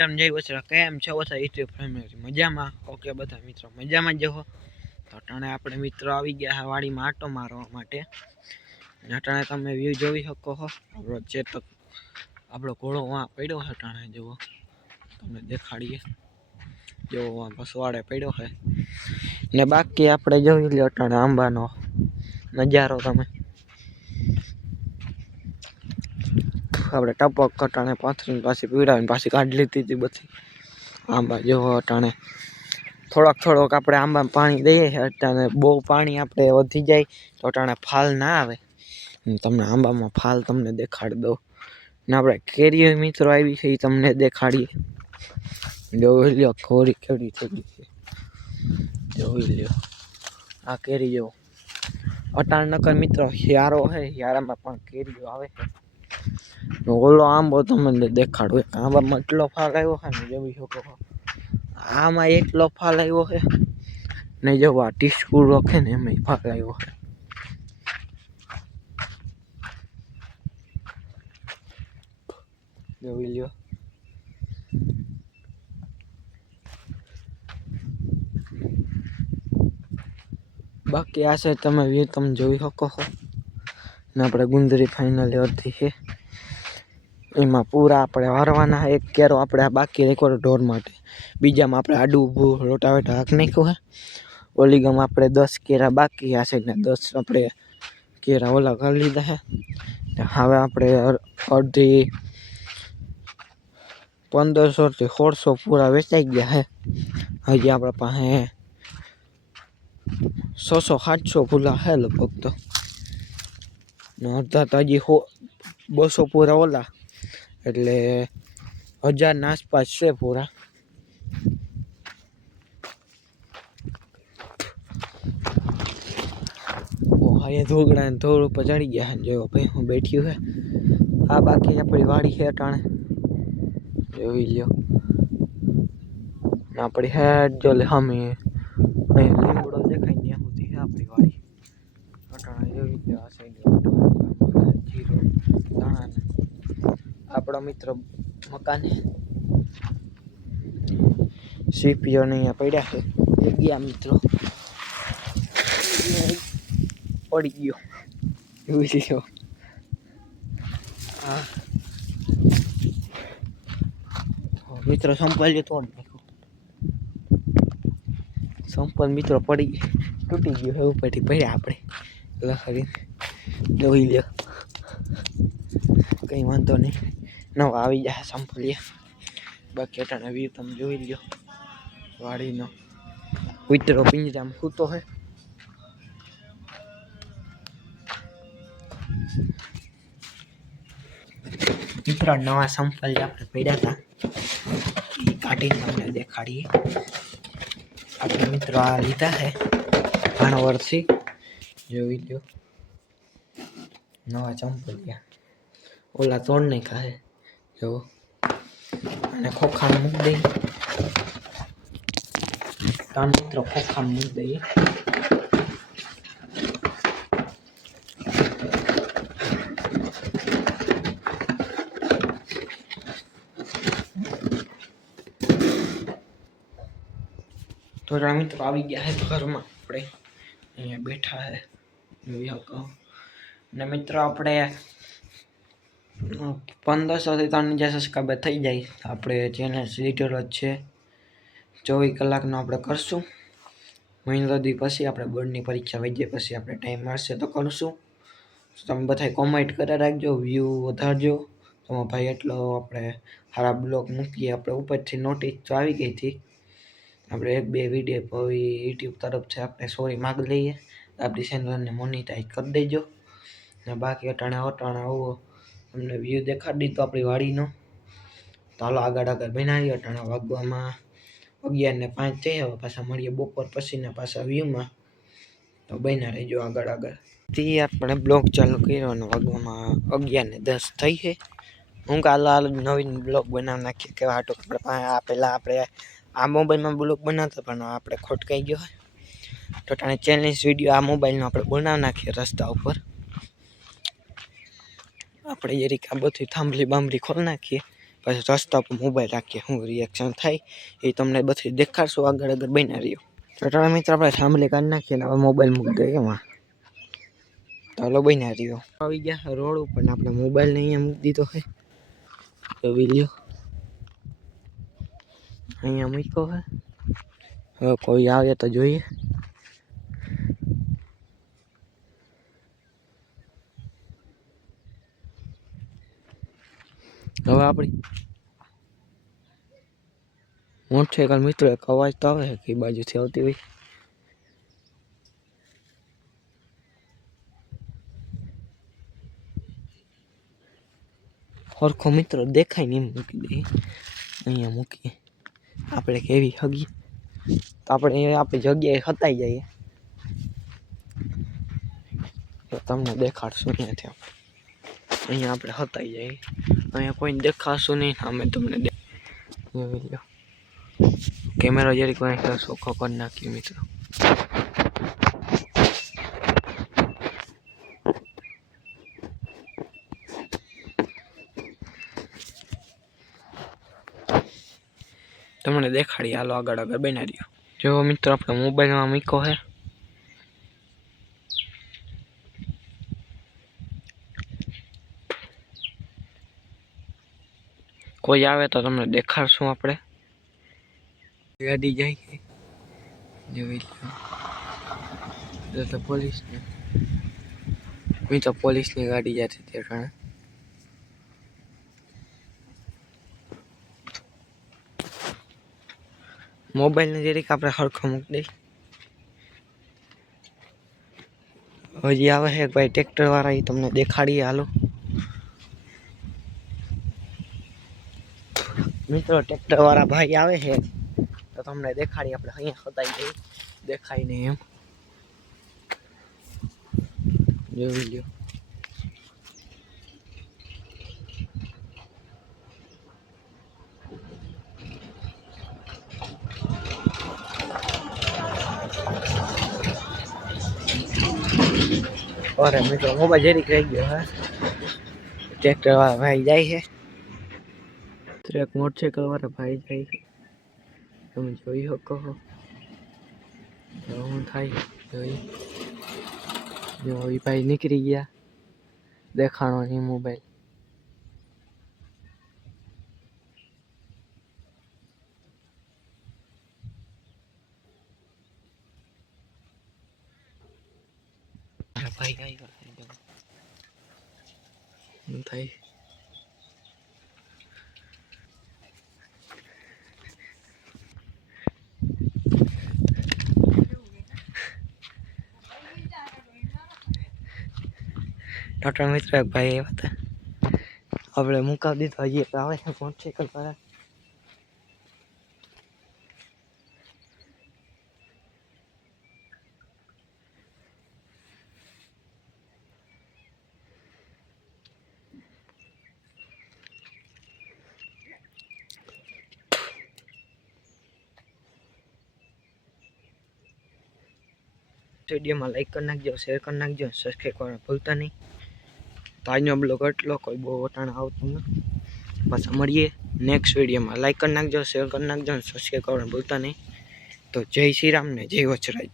કેમ જય વસરા. કેમ છો વસરા યુટ્યુબ ફેમિલી મજામાં? ઓકે બધા મિત્રો, મજામાં જ હો. તો અટાણે આપણે મિત્રો આવી ગયા છે વાડીમાં આટો મારવા માટે. અટાણે તમે વ્યૂ જોઈ શકો છો આપણો ચેતક આપણો ઘોડો વાં પડ્યો છે અટાણે, જુઓ. તમને દેખાડીએ. જો વાં પસવાડે પડ્યો છે ને બાકી આપણે જોઈ લો અટાણે આંબાનો નજારો તમે. આપણે ટપક કટાણે પાથરીને પાછી પીવડાવીને પાછી કાઢી લીધી હતી બધી આંબા જેવો અટાણે થોડોક થોડોક આપણે આંબામાં પાણી દઈએ છીએ અટાણે બહુ પાણી આપણે વધી જાય તો અટાણે ફાલ ના આવે હું તમને આંબામાં ફાલ તમને દેખાડી દઉં ને આપણે કેરીઓ મિત્રો આવી છે એ તમને દેખાડીએ જોઈ લ્યો કોરી કેવડી થઈ ગઈ છે જોઈ લ્યો આ કેરી જેવો અટાણ નકર મિત્રો હિયારો છે હિયારામાં પણ કેરીઓ આવે છે ને ઓલો આંબો તમને દેખાડો. એક આંબામાં એટલો ફાલ આવ્યો છે ને જોઈ શકો આમાં એટલો ફાલ આવ્યો છે ને, જો આ ટીસ્કુ રોખે ને, એમાં ફાલ આવ્યો છે. જોઈ લ્યો. બાકી આ છે તમે વ્યૂ તમે જોઈ શકો છો. ને આપણે ગુંદરી ફાઇનલી અડધી છે. એમાં પૂરા આપણે વારવાના એક કેરો આપણે આ બાકી રાખ્યો ઢોર માટે બીજામાં આપણે આડું ઊભું રોટાવેટા હાક નાખ્યું છે ઓલી ગામ આપણે દસ કેરા બાકી આ સાઈડના દસ આપણે કેરા ઓલા કરી લીધા છે ને હવે આપણે અર- અડધી પંદરસોથી સોળસો પૂરા વેચાઈ ગયા છે હજી આપણા પાસે છસો સાતસો ફૂલા છે લગભગ તો ને અડધા તો હજી હો બસો પૂરા ઓલા એટલે હજારના આસપાસ છે પૂરા અહીંયા ધોગડા ને ધોળ ઉપર ચડી ગયા છે જો ભાઈ હું બેઠ્યું છે આ બાકી આપણી વાડી છે અટાણે જોઈ લ્યો ને આપણી હેડ જો લે સામે અહીંયા લીમડો દેખાય ને ત્યાં સુધી છે આપણી વાડી અટાણે જોઈ લ્યો આ સાઈડ આપણો મિત્ર મકાન સીપીઓ ને અહીંયા પડ્યા છે. ગયા મિત્રો. પડી ગયો. જોઈ મિત્રો સંપલ જે તોડ નાખ્યો. સંપલ મિત્રો પડી તૂટી ગયો એવું પછી પડ્યા આપણે. લખડીને દોઈ લ્યો. કંઈ વાંધો નહીં. નવા આવી જાય સંપલિયા બાકી અટાણે વ્યૂ તમે જોઈ લ્યો. વાડીનો કૂતરો પિંજરામાં સૂતો હે. મિત્રો, નવા સંપલ આપણે પડ્યા હતા એ કાઢીને તમને દેખાડીએ. આપણે મિત્રો આ લીધા છે ઘણા વર્ષથી. જોઈ લ્યો. નવા ચંપલિયા ઓલા તોડ નહીં ખાય જો અને ખોખાને મૂકી દઈએ ત્રણ મિત્રો ખોખાને મૂકી દઈએ તો રા મિત્રો આવી ગયા છે ઘરમાં આપણે અહીંયા બેઠા છે જોઈ શકો ને મિત્રો આપણે પંદરસોથી ત્રણ હજાર સબસ્ક્રાઈબર થઈ જાય. આપણે ચેનલ લીધેલો જ છે. ચોવીસ કલાકનો આપણે કરશું. મહિનો દી પછી આપણે બોર્ડની પરીક્ષા વહી જાય પછી આપણે ટાઈમ મળશે તો કરશું. તમે બધાય કોમેન્ટ કરી રાખજો વ્યૂ વધારજો. તમારો ભાઈ એટલો આપણે સારા બ્લોગ મૂકીએ. આપણે ઉપરથી નોટિસ તો આવી ગઈ હતી. આપણે એક બે વીડિયો યુટ્યુબ તરફથી આપણે સોરી માગ લઈએ. આપણી ચેનલને મોનિટાઈઝ કરી દેજો. ને બાકી અટાણે અટાણે આવો. તમને વ્યૂ દેખાડી દીધો આપણી વાડીનો. તો હાલો આગળ આગળ બનાવ્યો અટાણે વાગવામાં અગિયાર ને પાંચ થઈ હવે પાછા મળીએ બપોર પછીના પાછા વ્યૂમાં તો બન્યા રહેજો આગળ આગળ. તે આપણે બ્લોગ ચાલુ કર્યો અને વાગવામાં અગિયાર ને દસ થઈ છે. હું કાલ હાલ નવીન બ્લોગ બનાવી નાખીએ. કે આટો આપણે આ પહેલાં આપણે આ મોબાઈલમાં બ્લોગ બનાવતા, પણ આપણે ખોટકાઈ ગયો હોય. તો ટાણે ચેલેન્જ વીડિયો આ મોબાઈલનો આપણે બનાવી નાખીએ રસ્તા ઉપર. આપણે જરીક આ બધી થાંભલી બાંભલી ખોલી નાખીએ, પછી રસ્તા પર મોબાઈલ રાખીએ શું રિએક્શન થાય, એ તમને બધી દેખાડશું આગળ આગળ બન્યા રહ્યો. તો મિત્ર, આપણે થાંભલી કાઢી નાખીએ હવે મોબાઈલ મૂકી દઈએ એમાં. ચાલો બન્યા રહ્યો. આવી ગયા રોડ ઉપર આપણે મોબાઈલ ને અહીંયા મૂકી દીધો છે. જોઈ લ્યો અહીંયા મૂક્યો છે. હવે કોઈ આવે તો જોઈએ. હવે આપણી મોટરસાઇકલ મિત્રો એક અવાજ તો આવે કઈ બાજુથી આવતી હોય. સરખો મિત્રો દેખાય ને એમ મૂકી દઈએ અહીંયા મૂકીએ. આપણે કેવી હગી. તો આપણે આપણી જગ્યાએ હતાઈ જઈએ. તમને દેખાડશું અહીંયાથી આપણે. અહીંયા આપણે હતાઈ જઈએ. અહીંયા કોઈને દેખાશું નહીં અમે તમને દે જોઈ લો કેમેરો જરીક કોઈ સોખો કરી નાખ્યો મિત્રો તમને દેખાડી હાલો આગળ આગળ બનાવી રહ્યો જો મિત્રો આપણે મોબાઈલમાં મૂક્યો છે કોઈ આવે તો તમને દેખાડશું આપણે ગાડી જાય છે જોઈ લો તો પોલીસ તો પોલીસની ગાડી જતી તે કારણે મોબાઈલ ને જરીક આપણે હરખો મૂકી દઈ હજી આવે છે ભાઈ ટ્રેક્ટર વાળા એ તમને દેખાડીએ હાલો મિત્રો ટ્રેક્ટર વાળા ભાઈ આવે છે. તો તમને દેખાડી, આપણે અહીંયા ખતાઈ જઈ દેખાય ને એમ. જોઈ લ્યો. અરે મિત્રો મોબાઈલ જરીક રહી ગયો, હે. ટ્રેક્ટર વાળા ભાઈ જાય છે. ટ્રેક મોટરસાઇકલ વાળા ભાઈ જાય છે. તમે જોઈ શકો છો. શું થાય? જોઈ. જો એ ભાઈ નીકળી ગયા. દેખાણો નહીં મોબાઈલ. ભાઈ થાય? ડોક્ટર મિત્ર એક ભાઈ આવ્યા હતા આપણે મુકાવી દીધો હજી એક આવે છે મોટરસાઇકલ વાળા વિડીયોમાં લાઈક કરી નાખજો શેર કરી નાખજો સબસ્ક્રાઈબ કરવાનું ભૂલતા નહીં તો આજનો બ્લોગ એટલો કોઈ બહુ વટાણ આવતું નથી પાછા મળીએ નેક્સ્ટ વિડીયોમાં લાઈક કરી નાખજો શેર કરી નાખજો સબસ્ક્રાઈબ કરવાનું ભૂલતા નહીં. તો જય શ્રી રામ ને જય વચરાજ.